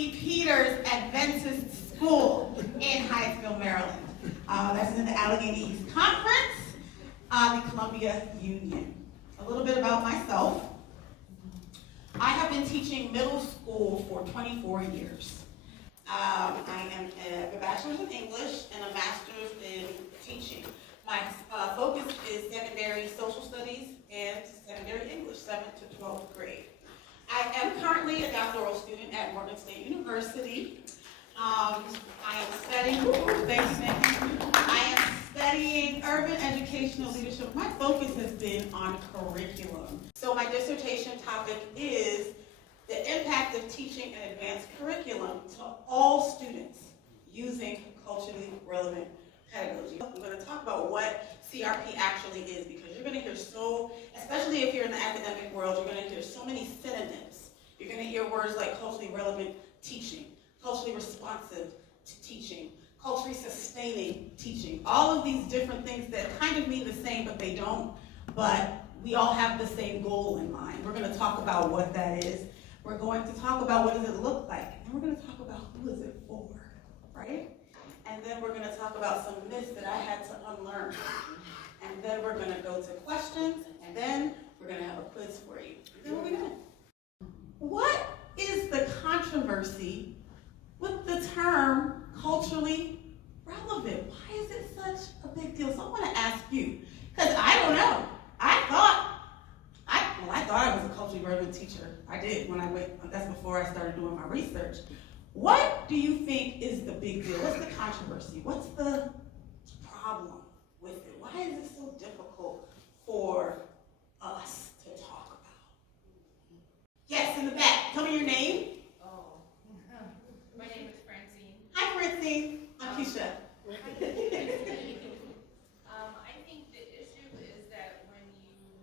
St. Peter's Adventist School in Hyattsville, Maryland. That's in the Allegheny East Conference, the Columbia Union. A little bit about myself. I have been teaching middle school for 24 years. I am a bachelor's in English and a master's in teaching. My focus is secondary social studies and secondary English, 7th to 12th grade. I am currently a doctoral student at Morgan State University. I am studying urban educational leadership. My focus has been on curriculum. So my dissertation topic is the impact of teaching an advanced curriculum to all students using culturally relevant pedagogy. I'm going to talk about what CRP actually is, because you're going to hear especially if you're in the academic world, you're going to hear so many synonyms. You're going to hear words like culturally relevant teaching, culturally responsive to teaching, culturally sustaining teaching. All of these different things that kind of mean the same, but they don't. But we all have the same goal in mind. We're going to talk about what that is. We're going to talk about what does it look like. And we're going to talk about who is it for, right? And then we're going to talk about some myths that I had to unlearn. And then we're going to go to questions, and then we're going to have a quiz for you. And then we'll be done. What is the controversy with the term culturally relevant? Why is it such a big deal? So I want to ask you, because I don't know. I thought I was a culturally relevant teacher. I did when I went, that's before I started doing my research. What do you think is the big deal? What's the controversy? What's the problem with it? Why is it so difficult for us to talk about? Yes, in the back. Tell me your name. Oh, my name is Francine. Hi, Francine. I'm Keisha. I think the issue is that when you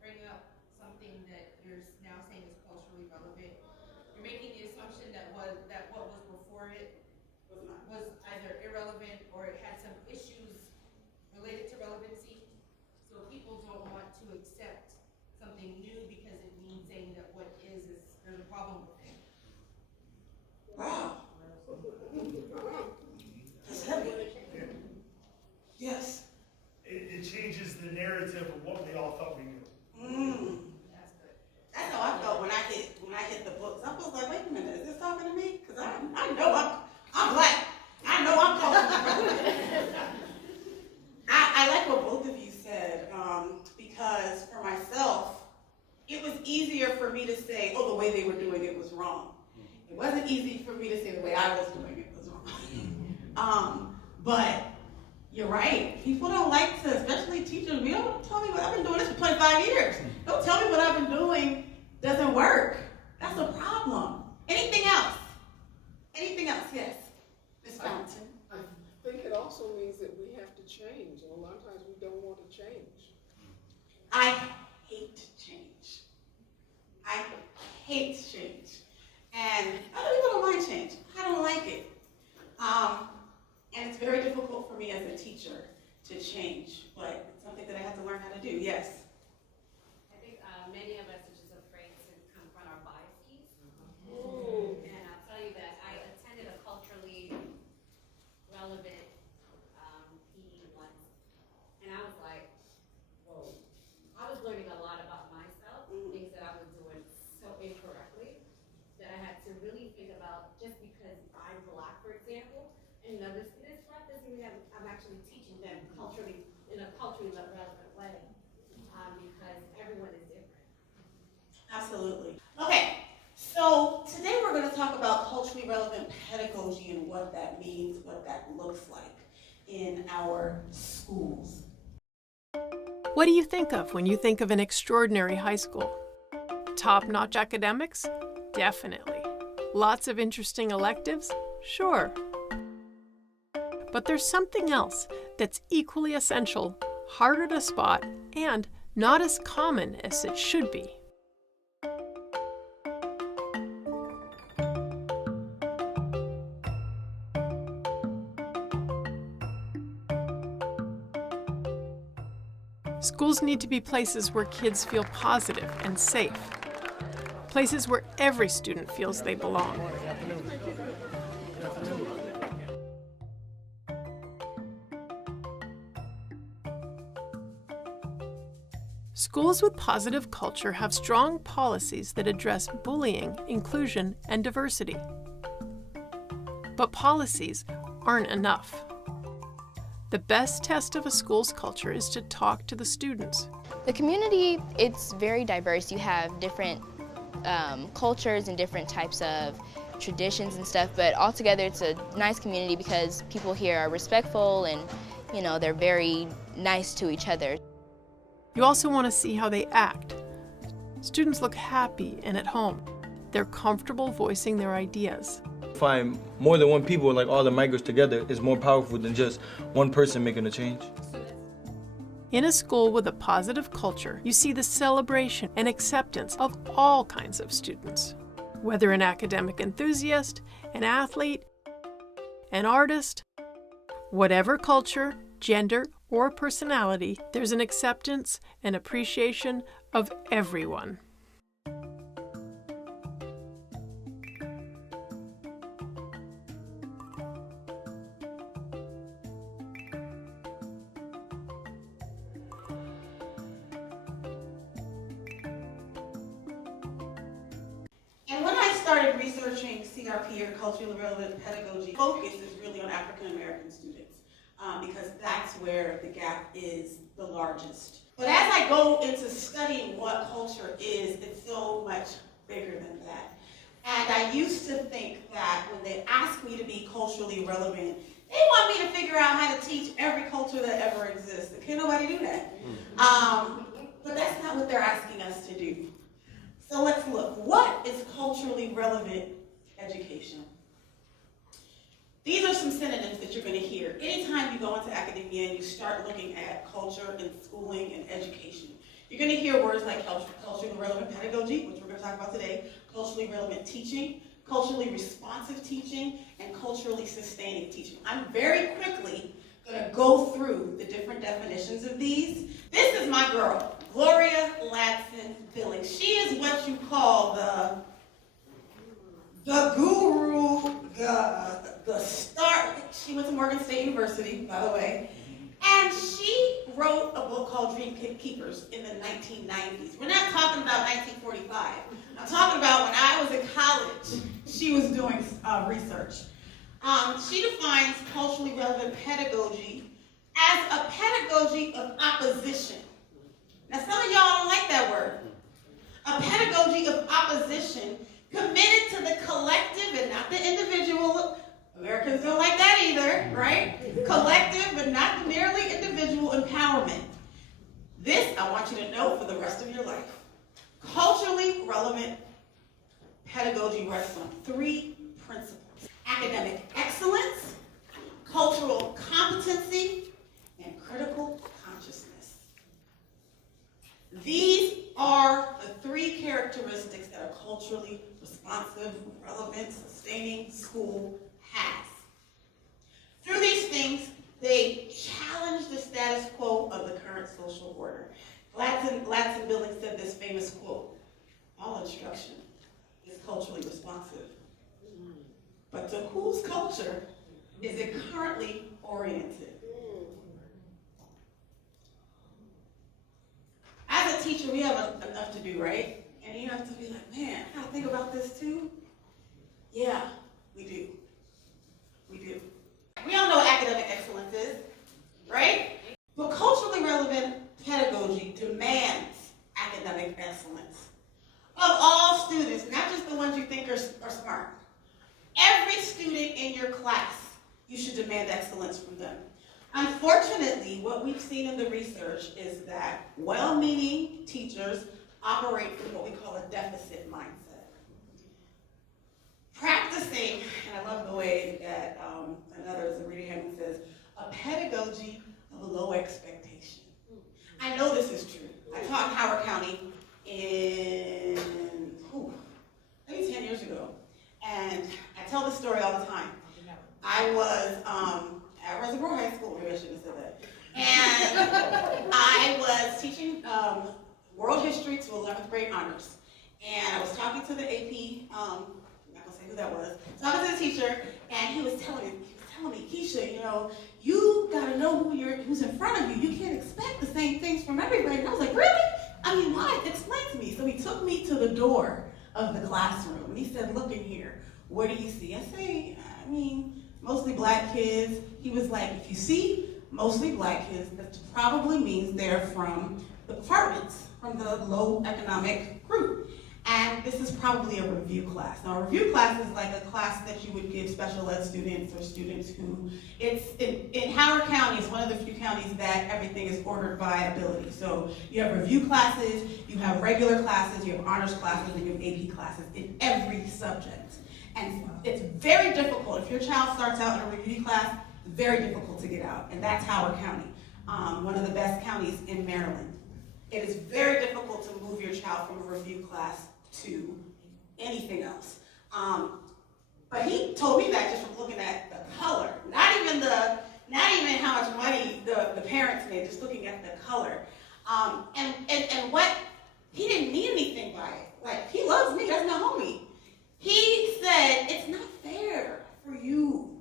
bring up something that you're now saying is culturally relevant, you're making the assumption that what was before it was either irrelevant or it had some issues related to relevancy. So people don't want to accept something new because it means saying that what is there's a problem with it. Wow. That's heavy. Yes. It changes the narrative of what we all thought we knew. That's good. That's how I felt when I hit the books. I was like, wait a minute, is this talking to me? Because I know I'm black. I know I'm culturally relevant. I like what both of you said, because for myself, it was easier for me to say, oh, the way they were doing it was wrong. It wasn't easy for me to say the way I was doing it was wrong. But you're right. People don't like to, especially teachers, don't tell me what I've been doing this for 25 years. Don't tell me what I've been doing doesn't work. That's a problem. Anything else? Anything else? Yes. Ms. Fountain. I think it also means that we have to change, and a lot of times we don't want to change. I hate change. I hate change. And other people don't like change. I don't like it. And it's very difficult for me as a teacher to change, but it's something that I have to learn how to do. Yes? I think many of us are just afraid to confront our biases. And I'll tell you that I attended a culturally relevant PE once, and I was like, whoa. I was learning a lot about myself, things that I was doing so incorrectly, that I had to really think about, just because I'm black, for example, and another student's black, doesn't mean that I'm actually teaching them culturally, in a culturally relevant way, because everyone is different. Absolutely. Okay, so today we're going to talk about culturally relevant pedagogy and what that means, what that looks like in our schools. What do you think of when you think of an extraordinary high school? Top-notch academics? Definitely. Lots of interesting electives? Sure. But there's something else that's equally essential, harder to spot, and not as common as it should be. Schools need to be places where kids feel positive and safe. Places where every student feels they belong. Schools with positive culture have strong policies that address bullying, inclusion, and diversity. But policies aren't enough. The best test of a school's culture is to talk to the students. The community, it's very diverse. You have different cultures and different types of traditions and stuff, but altogether it's a nice community because people here are respectful and, you know, they're very nice to each other. You also want to see how they act. Students look happy and at home. They're comfortable voicing their ideas. Find more than one people, like all the migrants together, is more powerful than just one person making a change. In a school with a positive culture, you see the celebration and acceptance of all kinds of students. Whether an academic enthusiast, an athlete, an artist, whatever culture, gender, or personality, there's an acceptance and appreciation of everyone. And when I started researching CRP, or culturally relevant pedagogy, focus is really on African American students because that's where the gap is the largest. But as I go into studying what culture is, it's so much bigger than that. And I used to think that when they ask me to be culturally relevant, they want me to figure out how to teach every culture that ever exists. Can't nobody do that. But that's not what they're asking us to do. So let's look. What is culturally relevant education? These are some synonyms that you're going to hear. Anytime you go into academia and you start looking at culture and schooling and education, you're going to hear words like culturally relevant pedagogy, which we're going to talk about today, culturally relevant teaching, culturally responsive teaching, and culturally sustaining teaching. I'm very quickly going to go through the different definitions of these. This is my girl, Gloria Ladson-Billings. She is what you call the guru, the star. She went to Morgan State University, by the way, and she wrote a book called Dream Keepers in the 1990s. We're not talking about 1945. I'm talking about when I was in college, she was doing research. She defines culturally relevant pedagogy as a pedagogy of opposition. Now, some of y'all don't like that word. A pedagogy of opposition committed to the collective and not the individual. Americans don't like that either, right? Collective but not merely individual empowerment. This, I want you to know for the rest of your life. Culturally relevant pedagogy rests on three principles: academic excellence, cultural competency, and critical consciousness. These are the three characteristics that a culturally responsive, relevant, sustaining school has. Through these things, they challenge the status quo of the current social order. Ladson-Billings said this famous quote: "All instruction is culturally responsive. But to whose culture is it currently oriented?" As a teacher, we have enough to do, right? And you have to be like, man, I gotta think about this too. Yeah, we do. We do. We all know what academic excellence is, right? But culturally relevant pedagogy demands academic excellence of all students, not just the ones you think are smart. Every student in your class, you should demand excellence from them. Unfortunately, what we've seen in the research is that well-meaning teachers operate from what we call a deficit mindset. Practicing, and I love the way that another, Rita Hammond says, a pedagogy of low expectation. I know this is true. I taught in Howard County in, maybe 10 years ago. And I tell this story all the time. I was at Reservoir High School, maybe I shouldn't have said that. And I was teaching world history to 11th grade honors. And I was talking to the AP, I'm not gonna say who that was, talking to the teacher, and he was telling me, Keisha, you know, you gotta know who's in front of you. You can't expect the same things from everybody. And I was like, really? took me to the door of the classroom, and he said, look in here, what do you see? I say, I mean, mostly black kids. He was like, if you see mostly black kids, that probably means they're from the apartments, from the low economic group. And this is probably a review class. Now, a review class is like a class that you would give special ed students or students who, in Howard County, it's one of the few counties that everything is ordered by ability. So you have review classes, you have regular classes, you have honors classes, and you have AP classes in every subject. And it's very difficult. If your child starts out in a review class, it's very difficult to get out. And that's Howard County, one of the best counties in Maryland. It is very difficult to move your child from a review class to anything else. But he told me that just from looking at the color, not even how much money the parents made, just looking at the color. And what, he didn't mean anything by it. Like, he loves me, that's my homie. He said, it's not fair for you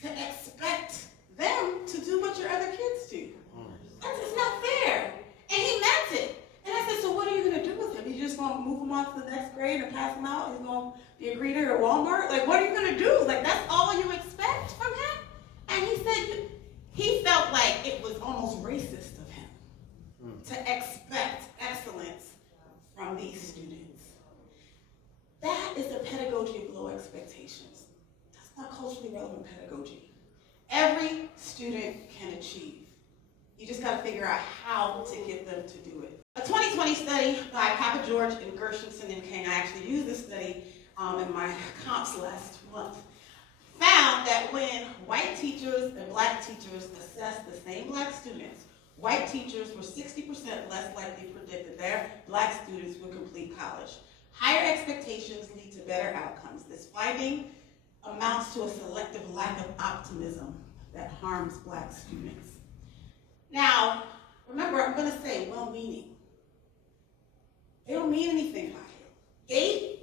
to expect them to do what your other kids do. It's not fair. And he meant it. And I said, so what are you going to do with him? You just going to move him on to the next grade and pass him out? He's going to be a greeter at Walmart? Like, what are you going to do? Like, that's all you expect from him? And he said, he felt like it was almost racist of him to expect excellence from these students. That is the pedagogy of low expectations. That's not culturally relevant pedagogy. Every student can achieve. You just got to figure out how to get them to do it. A 2020 study by Papa George and Gershenson and King, I actually used this study in my comps last month, found that when white teachers and black teachers assessed the same black students, white teachers were 60% less likely to predict that their black students would complete college. Higher expectations lead to better outcomes. This finding amounts to a selective lack of optimism that harms black students. Now, remember, I'm going to say well-meaning. They don't mean anything by it. They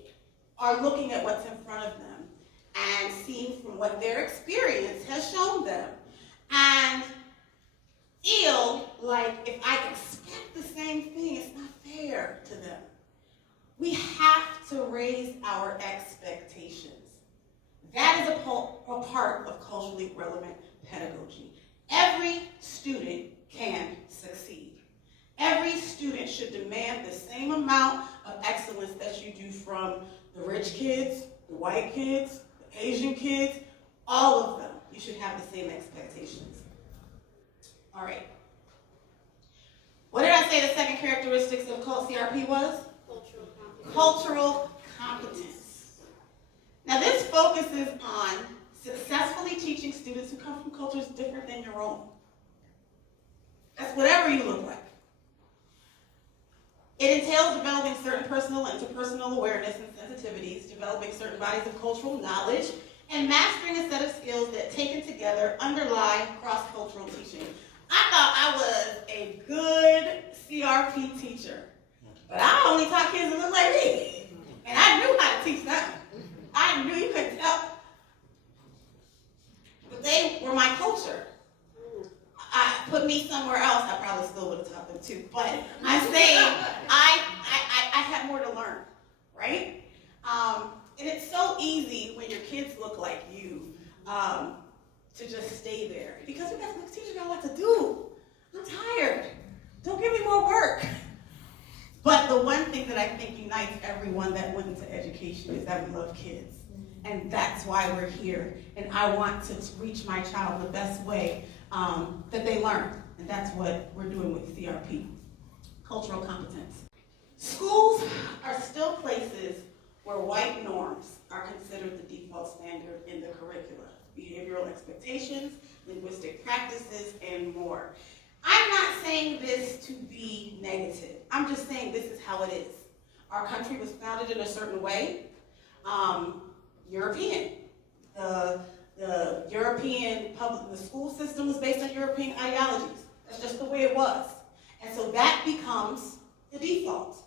are looking at what's in front of them and seeing from what their experience has shown them and feel like if I expect the same thing, it's not fair to them. We have to raise our expectations. That is a part of culturally relevant pedagogy. Every student can succeed. Every student should demand the same amount of excellence that you do from the rich kids, the white kids, the Asian kids, all of them. You should have the same expectations. All right. What did I say the second characteristics of CRP was? Cultural competence. Now this focuses on successfully teaching students who come from cultures different than your own. That's whatever you look like. It entails developing certain personal and interpersonal awareness and sensitivities, developing certain bodies of cultural knowledge, and mastering a set of skills that, taken together, underlie cross-cultural teaching. I thought I was a good CRP teacher, but I only taught kids that look like me, and I knew how to teach them. I knew, you could tell, but they were my culture. Put me somewhere else, I probably still would have taught them too. But I'm saying I had more to learn, right? And it's so easy when your kids look like you to just stay there. Because we got some teachers got a lot to do. I'm tired. Don't give me more work. But the one thing that I think unites everyone that went into education is that we love kids. And that's why we're here. And I want to reach my child the best way that they learn. And that's what we're doing with CRP, cultural competence. Schools are still places where white norms are considered the default standard in the curricula. Behavioral expectations, linguistic practices, and more. I'm not saying this to be negative. I'm just saying this is how it is. Our country was founded in a certain way. European. The European the school system was based on European ideologies. That's just the way it was. And so that becomes the default.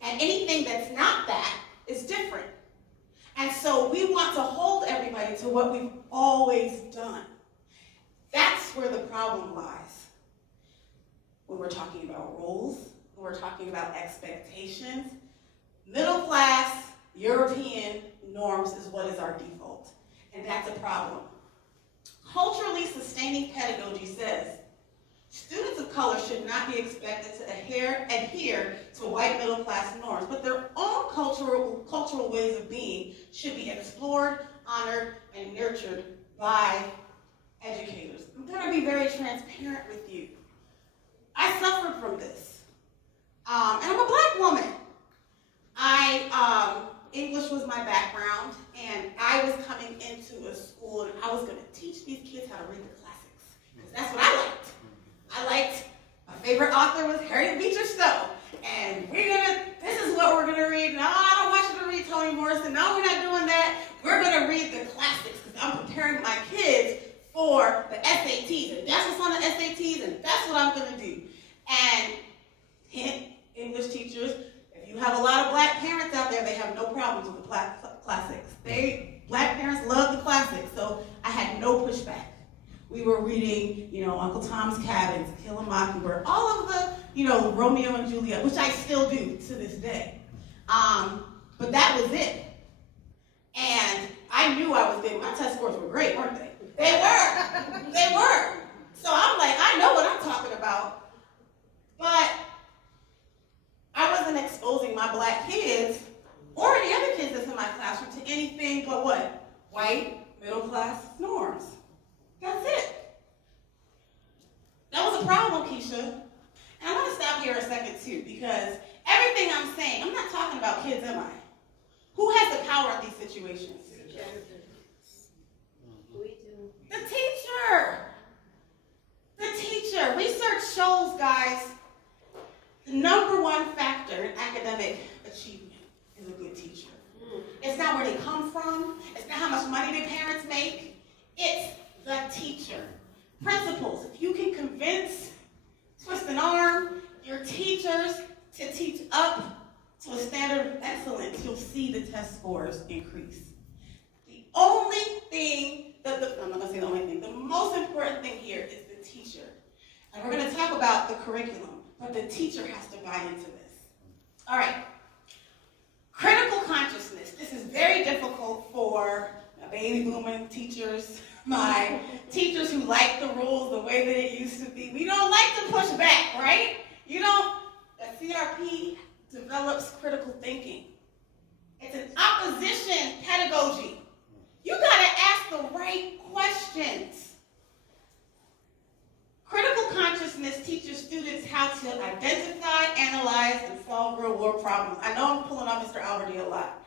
And anything that's not that is different. And so we want to hold everybody to what we've always done. That's where the problem lies. When we're talking about rules, when we're talking about expectations, Middle class, European norms is what is our default, and that's a problem. Culturally sustaining pedagogy says students of color should not be expected to adhere to white middle class norms, but their own cultural ways of being should be explored, honored, and nurtured by educators. I'm going to be very transparent with you. I suffered from this, and I'm a black woman. English was my background, and I was coming into a school, and I was going to teach these kids how to read the classics, because that's what I liked. My favorite author was Harriet Beecher Stowe, and this is what we're going to read. No, I don't want you to read Toni Morrison. No, we're not doing that. We're going to read the classics, because I'm preparing my kids for the SATs, and that's what's on the SATs, and that's what I'm going to do. And hint, English teachers, if you have a lot of black parents out there, they have no problems with the classics. Black parents love the classics, so I had no pushback. We were reading, Uncle Tom's Cabin, To Kill a Mockingbird, all of the, Romeo and Juliet, which I still do to this day. But that was it. And I knew I was good. My test scores were great, weren't they? They were. So I'm like, I know what I'm talking about. But I wasn't exposing my black kids or any other kids that's in my classroom to anything but what? White, middle class norms. That's it. That was a problem, Keisha. And I want to stop here a second too, because everything I'm saying, I'm not talking about kids, am I? Who has the power in these situations? The teacher. The teacher. Research shows, guys, the number one factor in academic achievement is a good teacher. It's not where they come from. It's not how much money their parents make. It's the teacher. Principals, if you can convince, twist an arm, your teachers to teach up to a standard of excellence, you'll see the test scores increase. The only thing, I'm not going to say the only thing, the most important thing here is the teacher. And we're going to talk about the curriculum, but the teacher has to buy into this. All right. Critical consciousness. This is very difficult for my baby boomer teachers, my teachers who like the rules the way that it used to be. We don't like to push back, right? The CRP develops critical thinking. It's an opposition pedagogy. You gotta ask the right questions. Critical consciousness teaches students how to identify, analyze, and solve real-world problems. I know I'm pulling on Mr. Alberty a lot.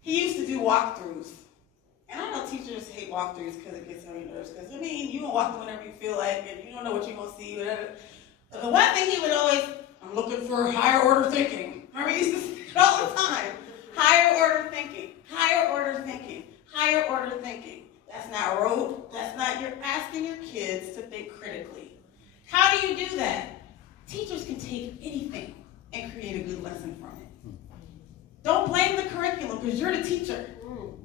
He used to do walkthroughs. And I know teachers hate walkthroughs because it gets on your nerves. Because, you can walk through whenever you feel like, and you don't know what you're going to see. But the one thing he would always, I'm looking for higher order thinking. He used to say it all the time. Higher order thinking, higher order thinking, higher order thinking. That's not rote. That's not, you're asking your kids to think critically. How do you do that? Teachers can take anything and create a good lesson from it. Don't blame the curriculum because you're the teacher.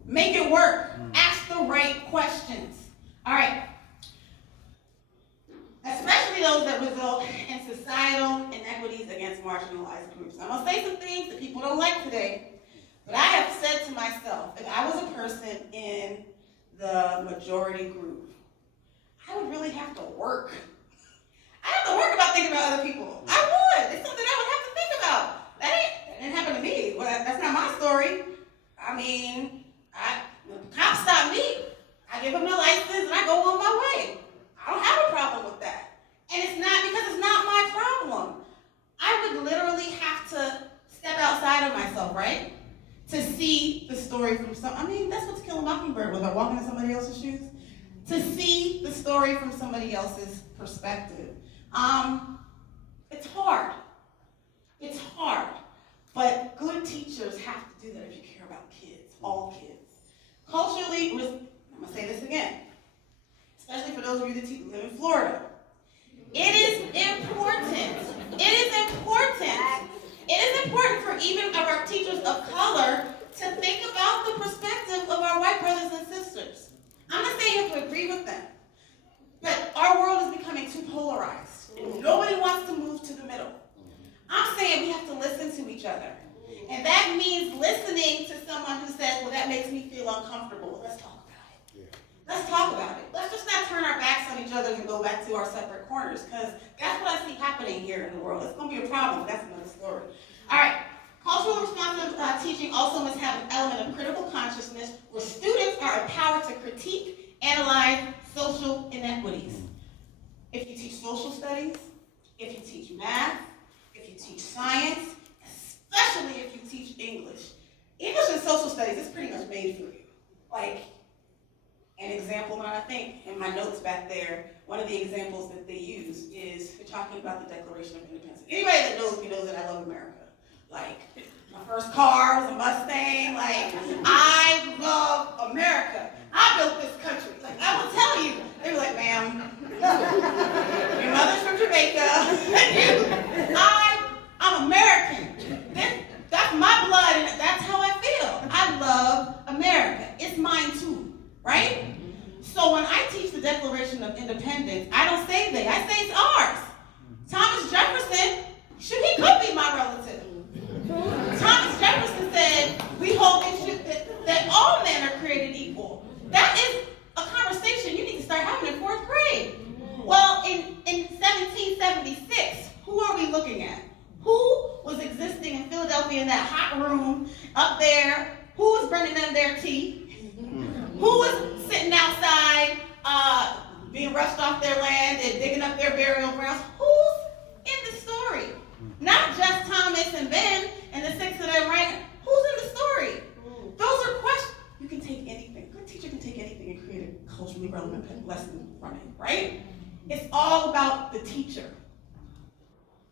Make it work. Ask the right questions. All right. Especially those that result in societal inequities against marginalized groups. I'm going to say some things that people don't like today, but I have said to myself, if I was a person in the majority group, I would really have to work. I have to work about thinking about other people. I would. It's something I would have to think about. That didn't happen to me. Well, that's not my story. The cops stop me. I give them my license and I go on my way. I don't have a problem with that. And it's not because it's not my problem. I would literally have to step outside of myself, right? To see the story from that's what To Kill a Mockingbird was, about walking in somebody else's shoes. To see the story from somebody else's perspective. It's hard. It's hard. But good teachers have to do that if you care about kids, all kids. Culturally, I'm going to say this again, especially for those of you that live in Florida. It is important. It is important. It is important for even of our teachers of color to think about the perspective of our white brothers and sisters. I'm not saying you have to agree with them, but our world is becoming too polarized. And nobody wants to move to the middle. I'm saying we have to listen to each other. And that means listening to someone who says, well, that makes me feel uncomfortable. Let's talk about it. Let's talk about it. Let's just not turn our backs on each other and go back to our separate corners, because that's what I see happening here in the world. It's going to be a problem. That's another story. All right. Cultural responsive teaching also must have an element of critical consciousness where students are empowered to critique, analyze social inequities. If you teach social studies, if you teach math, if you teach science, especially if you teach English. English and social studies is pretty much made for you. Like, an example, and I think in my notes back there, one of the examples that they use is we're talking about the Declaration of Independence. Anybody that knows me knows that I love America. Like, my first car was a Mustang. Like, I love America. I built this country. Like, I will tell you. They were like, ma'am, your mother's from Jamaica. I'm American. That's my blood, and that's how I feel. I love America. It's mine too, right? So when I teach the Declaration of Independence, I don't say they. I say it's ours. Thomas Jefferson, he could be my relative. Thomas Jefferson said, we hold that all men are created equal. That is a conversation you need to start having in 4th grade. Well, in 1776, who are we looking at? Who was existing in Philadelphia in that hot room up there? Who was bringing them their tea? Who was sitting outside being rushed off their land and digging up their burial grounds? Who's in the story? Not just Thomas and Ben and the 6 of them, right? Who's in the story? Those are questions. You can take anything. A good teacher can take anything and create a culturally relevant lesson from it, right? It's all about the teacher.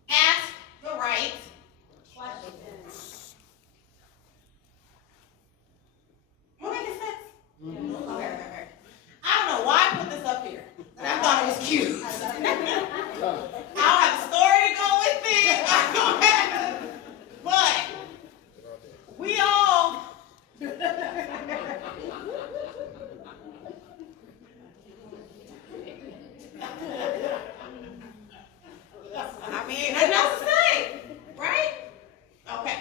Ask the right questions. Am I making sense? Okay. I don't know why I put this up here, but I thought it was cute. I'll have a story to go with it. I don't have, but we all. I mean, I know what to say, right? Okay.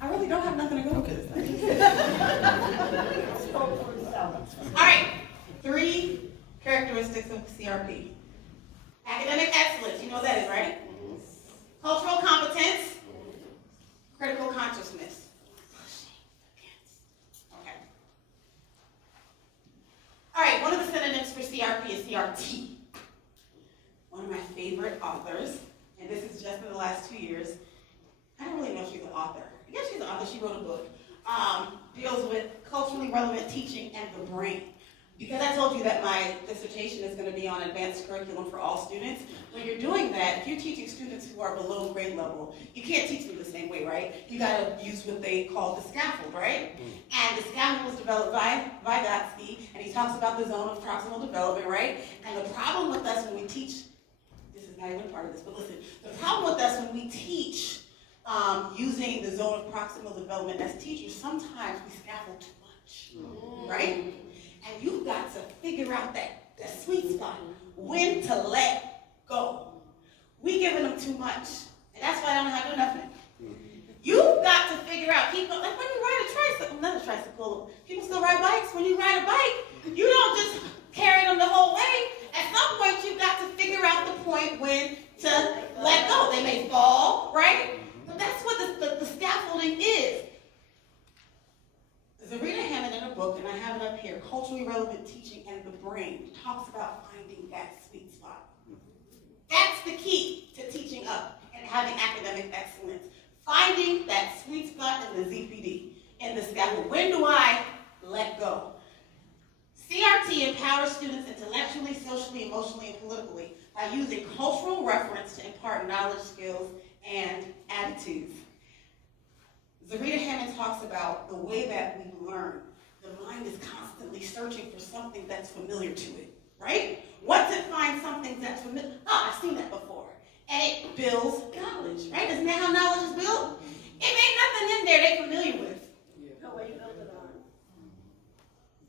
I really don't have nothing to go with this. All right, 3 characteristics of CRP. Academic excellence, you know what that is, right? Cultural competence, critical consciousness. Okay. All right, one of the synonyms for CRP is CRT. One of my favorite authors, and this is just in the last 2 years. I don't really know if she's an author. I guess she's an author. She wrote a book. Deals with culturally relevant teaching and the brain. Because I told you that my dissertation is going to be on advanced curriculum for all students. When you're doing that, if you're teaching students who are below grade level, you can't teach them the same way, right? You got to use what they call the scaffold, right? And the scaffold was developed by Vygotsky, and he talks about the zone of proximal development, right? And the problem with us when we teach, this is not even part of this, but listen, the problem with us when we teach using the zone of proximal development as teachers, sometimes we scaffold too much, right? And you've got to figure out that sweet spot, when to let go. We giving them too much, and that's why I don't know how to do nothing. You've got to figure out, people, like when you ride a tricycle, not a tricycle, people still ride bikes. When you ride a bike, you don't just carry them the whole way. At some point, you've got to figure out the point when to let go. They may fall, right? But that's what the scaffolding is. Zarina Hammond in her book, and I have it up here, Culturally Relevant Teaching and the Brain, talks about finding that sweet spot. That's the key to teaching up and having academic excellence. Finding that sweet spot in the ZPD, in the scaffold. When do I let go? CRT empowers students intellectually, socially, emotionally, and politically by using cultural reference to impart knowledge, skills, and attitudes. Zarina Hammond talks about the way that we learn. The mind is constantly searching for something that's familiar to it, right? Once it finds something that's familiar, I've seen that before. And it builds knowledge, right? Isn't that how knowledge is built? It ain't nothing in there they're familiar with. No way you built it on.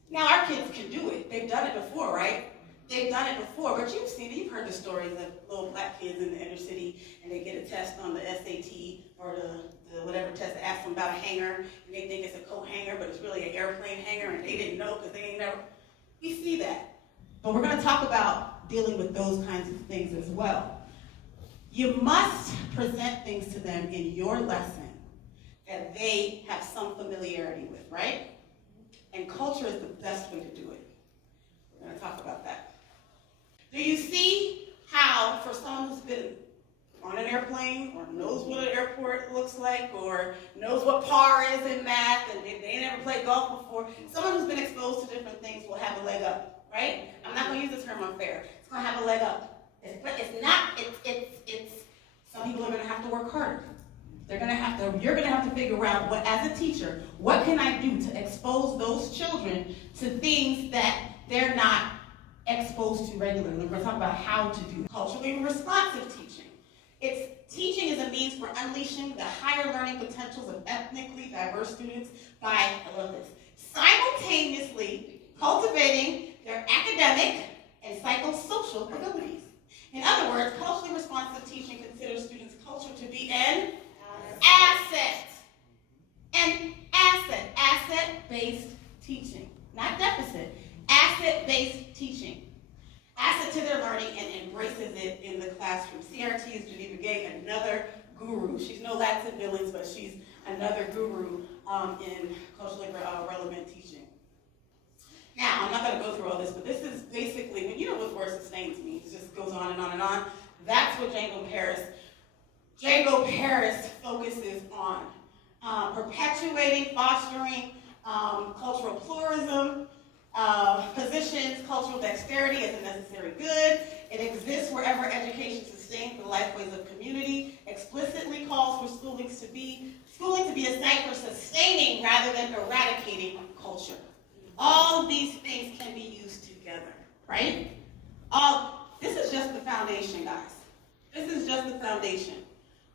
Now our kids can do it. They've done it before, right? They've done it before, but you've seen it. You've heard the stories of little black kids in the inner city, and they get a test on the SAT or the and they think it's a coat hanger, but it's really an airplane hanger, and they didn't know because they ain't never. We see that. But we're going to talk about dealing with those kinds of things as well. You must present things to them in your lesson that they have some familiarity with, right? And culture is the best way to do it. We're going to talk about that. Do you see how, for someone who's been on an airplane or knows what an airport looks like or knows what par is in math and they never played golf before, someone who's been exposed to different things will have a leg up, right? I'm not going to use the term unfair. It's going to have a leg up. Some people are going to have to work harder. You're going to have to figure out what, as a teacher, what can I do to expose those children to things that they're not exposed to regularly. We're going to talk about how to do culturally responsive teaching. Teaching is a means for unleashing the higher learning potentials of ethnically diverse students by, I love this, simultaneously cultivating their academic and psychosocial abilities. In other words, culturally responsive teaching considers students' culture to be an asset. An asset. Asset-based teaching. Not deficit. Asset-based teaching. Asset to their learning and embraces it in the classroom. CRT is Geneva Gay, another guru. She's no Latin Billings, but she's another guru in culturally relevant teaching. Now, I'm not going to go through all this, but this is basically, when you know what the word sustains means, it just goes on and on and on. That's what Django Paris focuses on. Perpetuating, fostering cultural pluralism, positions cultural dexterity as a necessary good. It exists wherever education sustains the lifeways of community, explicitly calls for schooling to be a site for sustaining rather than eradicating culture. All of these things can be used together, right? This is just the foundation, guys. This is just the foundation.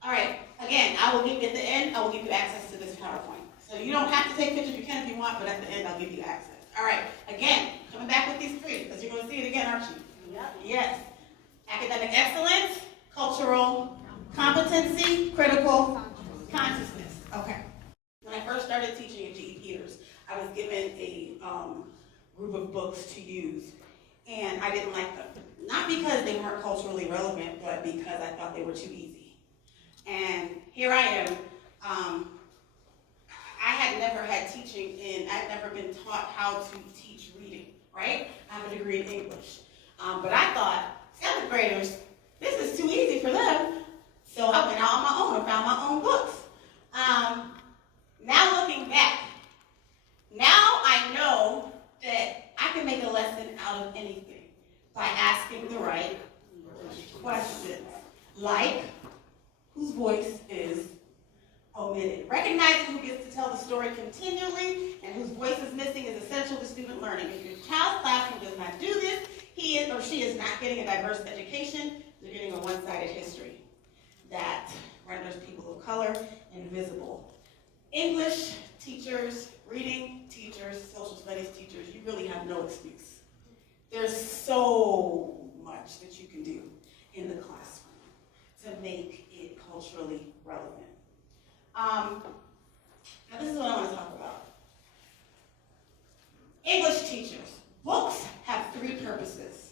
All right, again, at the end, I will give you access to this PowerPoint. So you don't have to take pictures, you can if you want, but at the end, I'll give you access. All right, again, coming back with these three, because you're going to see it again, aren't you? Yep. Yes. Academic excellence, cultural competency, critical consciousness. Okay. When I first started teaching at GE Peters, I was given a group of books to use, and I didn't like them. Not because they weren't culturally relevant, but because I thought they were too easy. And here I am. I had never had teaching I'd never been taught how to teach reading, right? I have a degree in English. But I thought, 7th graders, this is too easy for them. So I went out on my own and found my own books. Now looking back, now I know that I can make a lesson out of anything by asking the right questions. Like, whose voice is omitted? Recognizing who gets to tell the story continually and whose voice is missing is essential to student learning. If your child's classroom does not do this, he is or she is not getting a diverse education. They're getting a one-sided history that renders people of color invisible. English teachers, reading teachers, social studies teachers, you really have no excuse. There's so much that you can do in the classroom to make it culturally relevant. Now this is what I want to talk about. English teachers. Books have 3 purposes.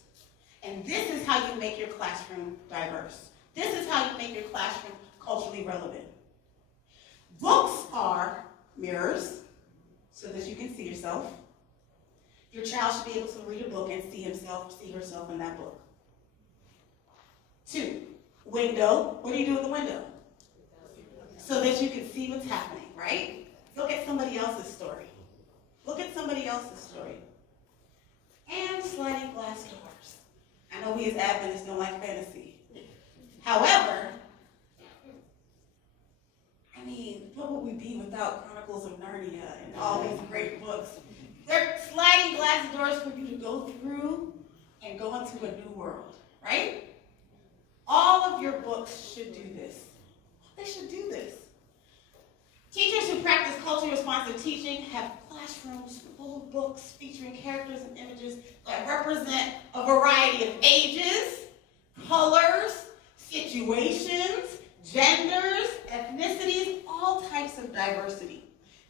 And this is how you make your classroom diverse. This is how you make your classroom culturally relevant. Books are mirrors, so that you can see yourself. Your child should be able to read a book and see herself in that book. 2, window. What do you do with the window? So that you can see what's happening, right? Look at somebody else's story. Look at somebody else's story. And sliding glass doors. I know we as Adventists don't like fantasy. However, I mean, what would we be without Chronicles of Narnia and all these great books? They're sliding glass doors for you to go through and go into a new world, right? All of your books should do this. They should do this. Teachers who practice culturally responsive teaching have classrooms full of books featuring characters and images that represent a variety of ages, colors, situations, genders, ethnicities, all types of diversity.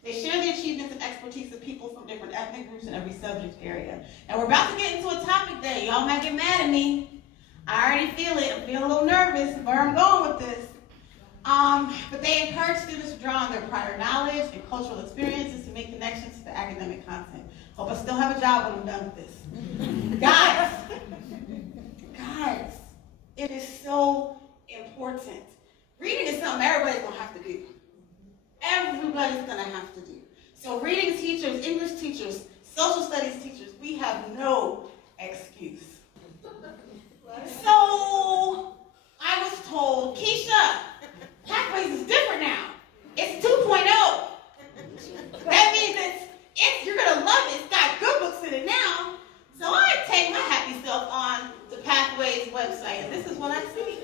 They share the achievements and expertise of people from different ethnic groups in every subject area. And we're about to get into a topic that y'all might get mad at me. I already feel it. I'm feeling a little nervous where I'm going with this. But they encourage students to draw on their prior knowledge and cultural experiences to make connections to the academic content. Hope I still have a job when I'm done with this. Guys, it is so important. Reading is something everybody's gonna have to do. Everybody's gonna have to do. So reading teachers, English teachers, social studies teachers, we have no excuse. So I was told, Keisha, Pathways is different now. It's 2.0. That means you're gonna love it. It's got good books in it now. So I take my happy self on the Pathways website, and this is what I see.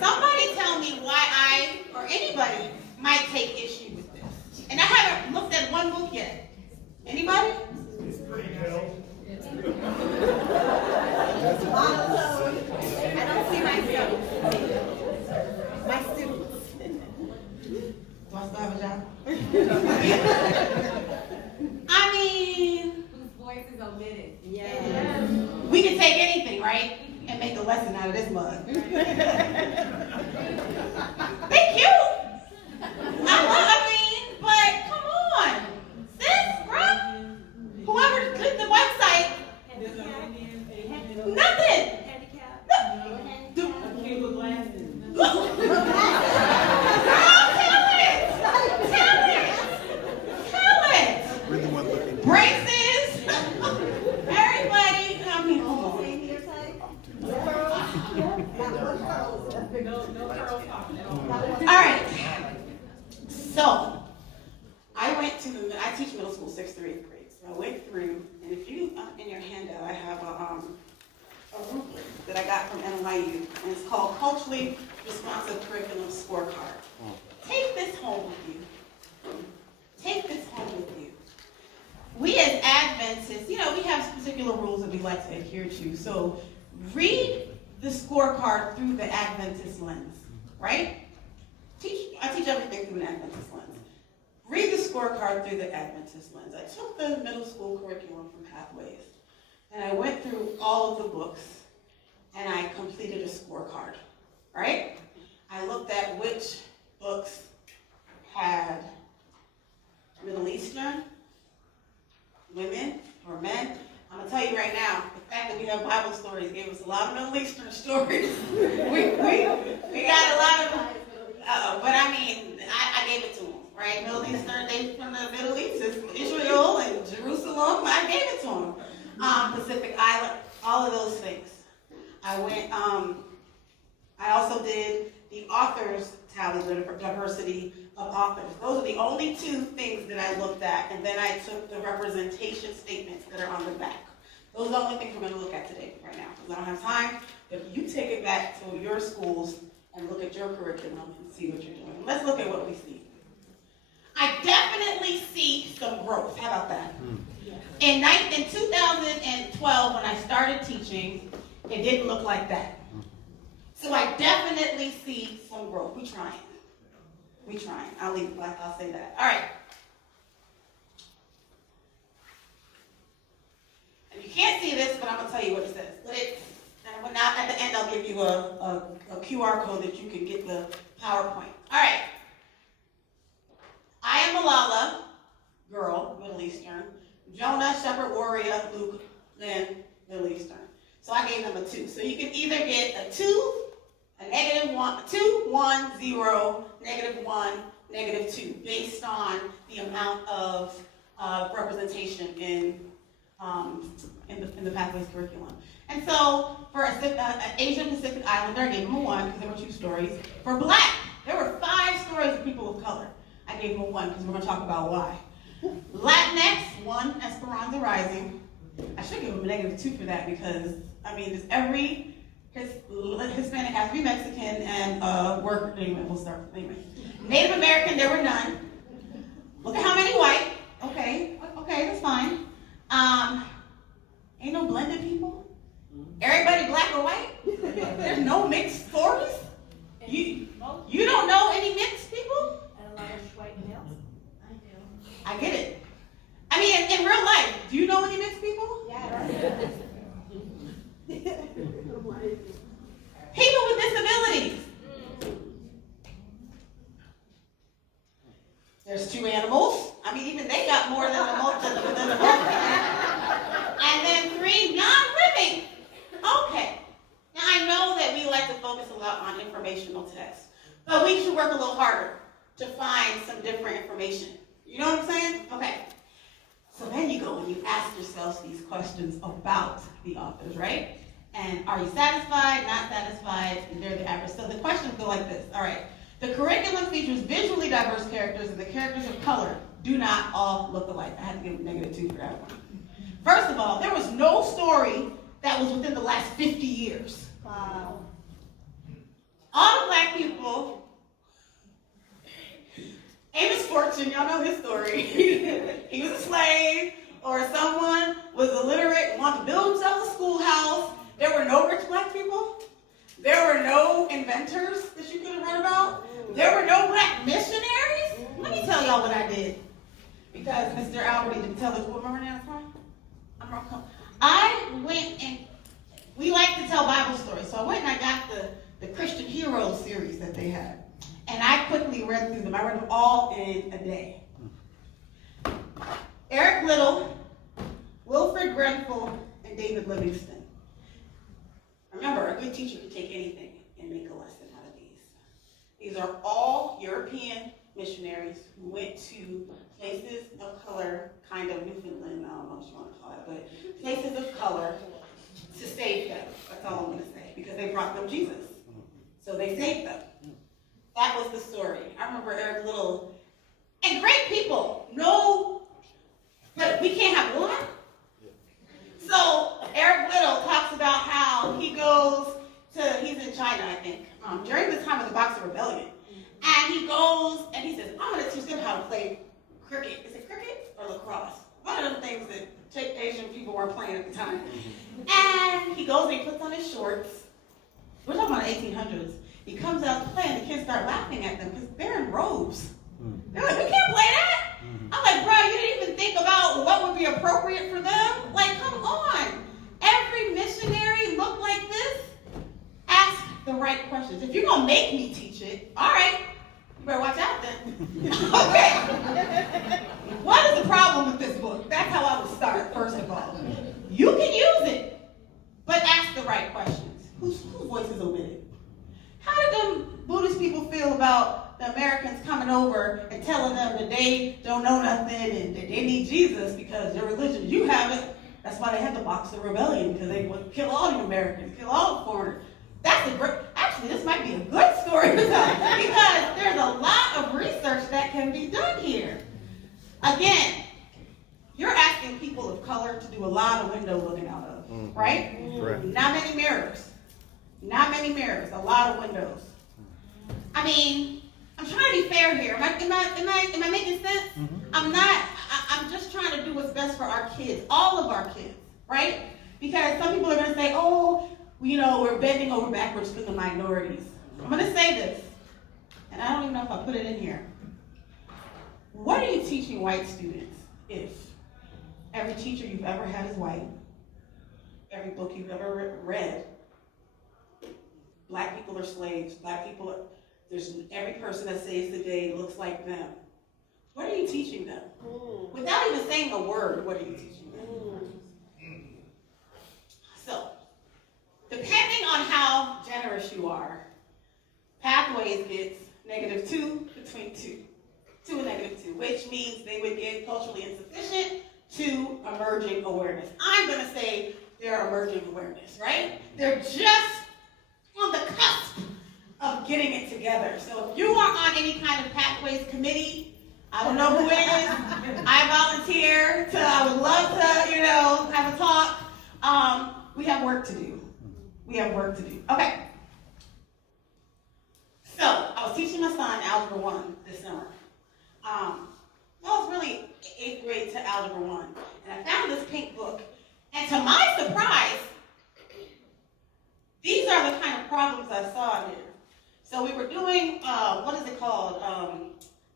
Somebody tell me why I, or anybody, might take issue with this. And I haven't looked at one book yet. Anybody? It's pretty good. I don't see myself. My students. Do I still have a job? I mean, Whose voice is omitted. yeah. We can take anything, right? And make a lesson out of this mug. They cute. But come on. Sis, bruh. Whoever clicked the website. Nothing. Braces. Everybody. I mean, hold on. All right. So, I teach middle school 6th through 8th grade. So I went through, and if you, in your handout, I have a rubric that I got from NYU, and it's called Culturally Responsive Curriculum Scorecard. Take this home with you. Take this home with you. We as Adventists, we have particular rules that we like to adhere to. So read the scorecard through the Adventist lens, right? I teach everything through an Adventist lens. Read the scorecard through the Adventist lens. I took the middle school curriculum from Pathways, and I went through all of the books, and I completed a scorecard, right? I looked at which books had Middle Eastern, women, or men. I'm going to tell you right now, the fact that we have Bible stories gave us a lot of Middle Eastern stories. we got a lot of, but I mean, I gave it to them, right? Middle Eastern, they from the Middle East, it's Israel and Jerusalem, I gave it to them. Pacific Island, all of those things. I also did the authors tally, the diversity of authors. Those are the only two things that I looked at, and then I took the representation statements that are on the back. Those are the only things we're going to look at today, right now, because I don't have time. But you take it back to your schools and look at your curriculum and see what you're doing. Let's look at what we see. I definitely see some growth. How about that? In 2012, when I started teaching, it didn't look like that. So I definitely see some growth. We're trying. I'll say that. All right. And you can't see this, but I'm going to tell you what it says. And now at the end, I'll give you a QR code that you can get the PowerPoint. All right. I am Malala, girl, Middle Eastern. Jonah, Shepherd, Warrior, Luke, Lynn, Middle Eastern. So I gave them a 2. So you can either get a 2, a -1, 2, 1, 0, -1, -2, based on the amount of representation in the Pathways curriculum. And so for an Asian Pacific Islander, I gave them a 1 because there were 2 stories. For Black, there were 5 stories of people of color. I gave them a 1 because we're going to talk about why. Latinx, 1, Esperanza Rising. I should give them a -2 for that because, does every Hispanic has to be Mexican and worker, anyway, we'll start, anyway. Native American, there were none. Look at how many white. Okay, that's fine. Ain't no blended people. Everybody black or white. There's no mixed stories. You don't know any mixed people? And a lot of white males. There's 2 animals. I mean, even they got more than the multi. And then 3 non-living. Okay. Now I know that we like to focus a lot on informational tests, but we should work a little harder to find some different information. You know what I'm saying? Okay. So then you go and you ask yourselves these questions about the authors, right? And are you satisfied, not satisfied? And they're the average. So the questions go like this. All right. The curriculum features visually diverse characters, and the characters of color do not all look alike. I had to give a -2 for that one. First of all, there was no story that was within the last 50 years. Wow. All the black people, Amos Fortune, y'all know his story. He was a slave, or someone was illiterate and wanted to build themselves a schoolhouse. There were no rich black people. There were no inventors that you could have read about. There were no black missionaries. Let me tell y'all what I did. Because Mr. Albert didn't tell us what my name is. I went and we like to tell Bible stories. So I went and I got the Christian Heroes series that they had. And I quickly read through them. I read them all in a day. Eric Liddell, Wilfred Grenfell, and David Livingston. Remember, a good teacher can take anything and make a lesson out of these. These are all European missionaries who went to places of color, kind of Newfoundland, I don't know what you want to call it, but places of color to save them. That's all I'm going to say, because they brought them Jesus. So they saved them. That was the story. I remember Eric Liddell, and great people. No, but we can't have one. So Eric Liddell talks about how he goes to, he's in China, I think, during the time of the Boxer Rebellion. And he goes and he says, I'm going to teach them how to play cricket. Is it cricket or lacrosse? One of them things that Asian people weren't playing at the time. And he goes and he puts on his shorts. We're talking about the 1800s. He comes out to play and the kids start laughing at them because they're in robes. They're like, we can't play that. I'm like, bro, you didn't even think about what would be appropriate for them? Like, come on. Every missionary looked like this. Ask the right questions. If you're going to make me teach it, all right, you better watch out then. Okay. What is the problem with this book? That's how I would start, first of all. You can use it, but ask the right questions. Whose voice is omitted? How did them Buddhist people feel about the Americans coming over and telling them that they don't know nothing and that they need Jesus because their religion, you haven't? That's why they had the Boxer Rebellion, because they would kill all the Americans, kill all the foreigners. That's a great, actually this might be a good story to tell, because there's a lot of research that can be done here. Again, you're asking people of color to do a lot of window looking out of, right? Correct. Not many mirrors. Not many mirrors, a lot of windows. I mean, I'm trying to be fair here. Am I making sense? I'm just trying to do what's best for our kids, all of our kids, right? Because some people are going to say, oh, you know, we're bending over backwards for the minorities. I'm going to say this, and I don't even know if I put it in here. What are you teaching white students if every teacher you've ever had is white, every book you've ever read, black people are slaves, black people, there's every person that saves the day looks like them. What are you teaching them? Without even saying a word, what are you teaching them? So, depending on how generous you are, Pathways gets -2 between 2. 2 and -2, which means they would get culturally insufficient to emerging awareness. I'm going to say they're emerging awareness, right? They're just on the cusp of getting it together. So if you are on any kind of Pathways committee, I don't know who it is, I volunteer to, I would love to, have a talk. We have work to do. We have work to do. Okay. So I was teaching my son Algebra 1 this summer. Well, it's really 8th grade to Algebra 1. And I found this pink book. And to my surprise, these are the kind of problems I saw here. So we were doing, what is it called?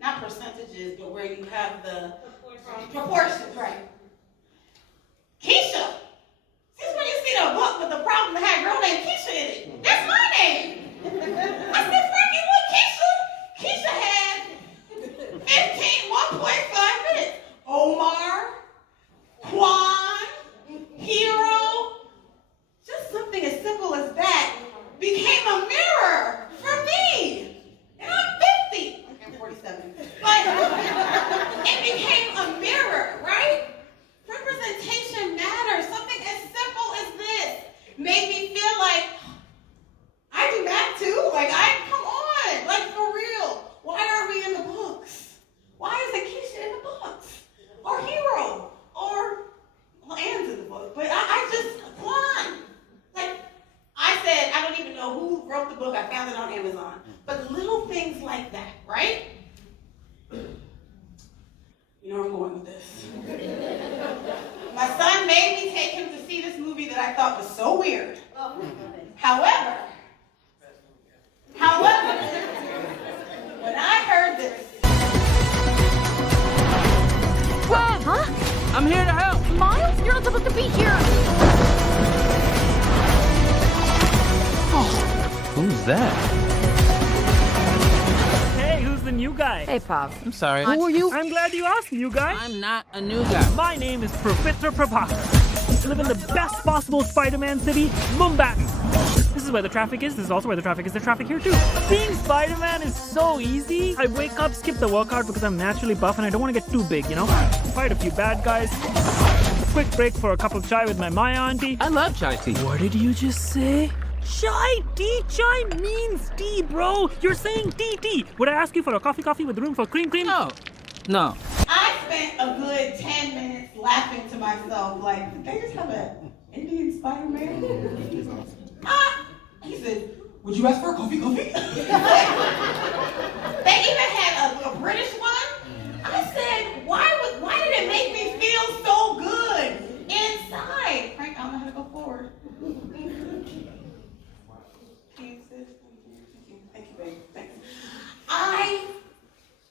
Not percentages, but where you have the proportions, right? Keisha, since when you see the book with the problem that had a girl named Keisha in it, that's my name. I said, Frankie, what Keisha? Keisha had 15 right? You know where I'm going with this. My son made me take him to see this movie that I thought was so weird. However, when I heard this, Run! Huh? I'm here to help. Miles, you're not supposed to be here. Oh, who's that? Hey, who's the new guy? Hey, Pav. I'm sorry. Who are you? I'm glad you asked, new guy. I'm not a new guy. My name is Professor Prabhakar. I live in the best possible Spider-Man city, Mumbai. This is where the traffic is. This is also where the traffic is. There's traffic here too. Being Spider-Man is so easy. I wake up, skip the workout because I'm naturally buff and I don't want to get too big, you know? Fight a few bad guys. Quick break for a cup of chai with my Maya auntie. I love chai tea. What did you just say? Chai tea? Chai means tea, bro. You're saying tea. Would I ask you for a coffee with room for cream? No. I spent a good 10 minutes laughing to myself, like, did they just have an Indian Spider-Man? He said, would you ask for a coffee? They even had a British one. I said, why did it make me feel so good inside? Frank, I don't know how to go forward. Thank you, babe. Thanks.